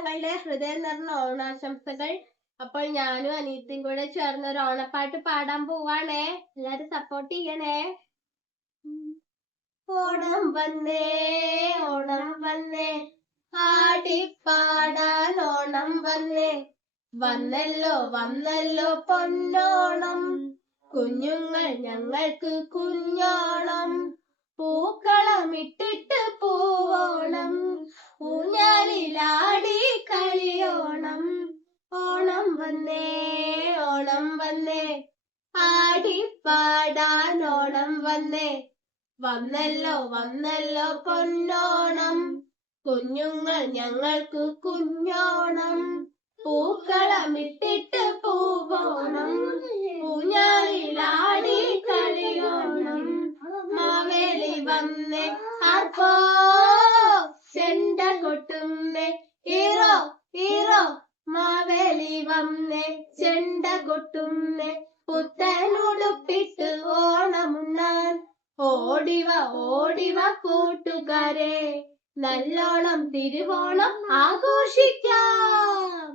ഞങ്ങളുടെ ഹൃദയം നിറഞ്ഞ ഓണാശംസകൾ. അപ്പോൾ ഞാനും അനിയത്തിയും കൂടെ ചേർന്ന് ഒരു ഓണപ്പാട്ട് പാടാൻ പോവാണേ. എല്ലാരും സപ്പോർട്ട് ചെയ്യണേ. ഓണം വന്നേ ഓണം വന്നേ ആടിപ്പാടാൻ ഓണം വന്നേ, വന്നല്ലോ വന്നല്ലോ പൊന്നോണം, കുഞ്ഞുങ്ങൾ ഞങ്ങൾക്ക് കുഞ്ഞോണം, പൂക്കളമിട്ടിട്ട് പൂവോണം, ഊഞ്ഞാലിലാടി കളിയോണം. ഓണം വന്നേ ഓണം വന്നേ ആടിപ്പാടാൻ ഓണം വന്നേ, വന്നല്ലോ വന്നല്ലോ പൊന്നോണം, കുഞ്ഞുങ്ങൾ ഞങ്ങൾക്ക് കുഞ്ഞോണം, പൂക്കളമിട്ടിട്ട് പൂവോണം, ഊഞ്ഞാലിലാടി കളിയോണം. മാവേലി വന്നേ ആർപ്പോ ചെണ്ട കൊട്ടുന്നേ, ഹീറോ ഹീറോ മാവേലി വന്നേ ചെണ്ട കൊട്ടുന്നേ, പുത്തനുടുപ്പിട്ട് ഓണമുണ്ണാൻ ഓടിവ ഓടിവ കൂട്ടുകാരെ, നല്ലോണം തിരുവോണം ആഘോഷിക്കാം.